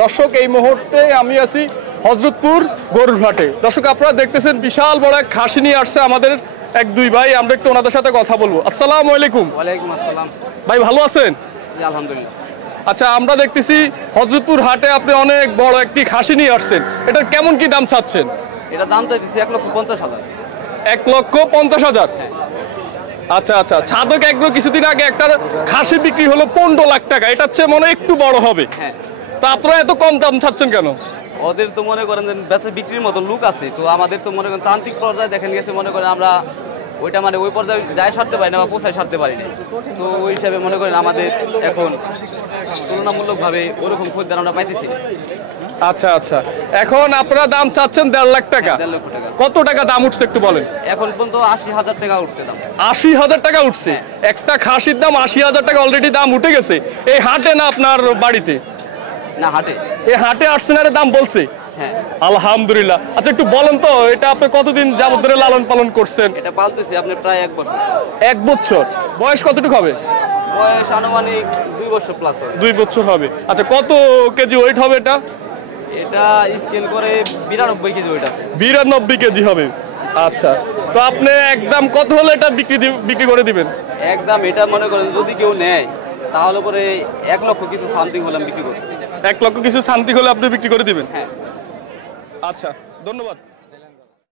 দর্শক এই মুহূর্তে আমি আছি হযরতপুর গরুর হাটে। দর্শক আপনারা দেখতেছেন বিশাল বড় এক খাসি নিয়ে আসছে আমাদের এক দুই ভাই, আমরা একটু ওনাদের সাথে কথা বলবো। আসসালামু আলাইকুম। ওয়ালাইকুম আসসালাম। ভাই ভালো আছেন? জি আলহামদুলিল্লাহ। আচ্ছা, আমরা দেখতেছি হযরতপুর হাটে আপনি অনেক বড় একটি খাসি নিয়ে আসছেন, এটার কেমন কি দাম চাচ্ছেন? এটা দাম তো দিচ্ছি 1,50,000। 1,50,000। আচ্ছা আচ্ছা, ছাদক এগ্রো কিছুদিন আগে একটা খাসি বিক্রি হলো 15 লাখ টাকা, এটার চেয়ে মনে হয় একটু বড় হবে। হ্যাঁ, তা আপনারা এত কম দাম চাচ্ছেন কেন? ওদের তো মনে করেন যে বেচা বিক্রির মতো লোক আছে, তো আমাদের তো মনে করেন তান্ত্রিক পর্যায়ে দেখেন গেছে, মনে করেন আমরা ওইটা মানে ওই পর্যায়ে যাই সারতে পারি না বা পোষায় সারতে পারি না। তো ওই হিসাবে মনে করেন আমাদের এখন তুলনামূলকভাবে ওরকম খদ্দের আমরা পাইতেছি। আচ্ছা আচ্ছা, এখন আপনারা দাম চাচ্ছেন 1.5 লাখ টাকা। 1.5 লক্ষ টাকা। কত টাকা দাম উঠছে একটু বলেন। এখন পর্যন্ত 80,000 টাকা উঠছে দাম। 80,000 টাকা উঠছে? একটা খাসির দাম 80,000 টাকা অলরেডি দাম উঠে গেছে। এই হাটে না আপনার বাড়িতে? না, হাটে। এই হাটে আসছেন আর দাম বলছে? হ্যাঁ আলহামদুলিল্লাহ। আচ্ছা একটু বলেন তো, এটা আপনি কতদিন যাবত ধরে লালন পালন করছেন? এটা পালতেছি আপনি প্রায় 1 বছর। 1 বছর। বয়স কতটুকু হবে? বয়স আনুমানিক 2 বছর প্লাস হবে। 2 বছর হবে। আচ্ছা, কত কেজি ওয়েট হবে এটা? এটা স্কেল করে 92 কেজি ওয়েট আছে। 92 কেজি হবে। আচ্ছা, তো আপনি একদম কত হলে এটা বিক্রি করে দিবেন? একদম এটা মনে করেন যদি কেউ নেয় তাহলে পরে 1 লক্ষ কিছু সামথিং হলে আমি বিক্রি করি। 1 লক্ষ কিছু শান্তি হলে আপনি বিক্রি করে দিবেন? হ্যাঁ। আচ্ছা, ধন্যবাদ।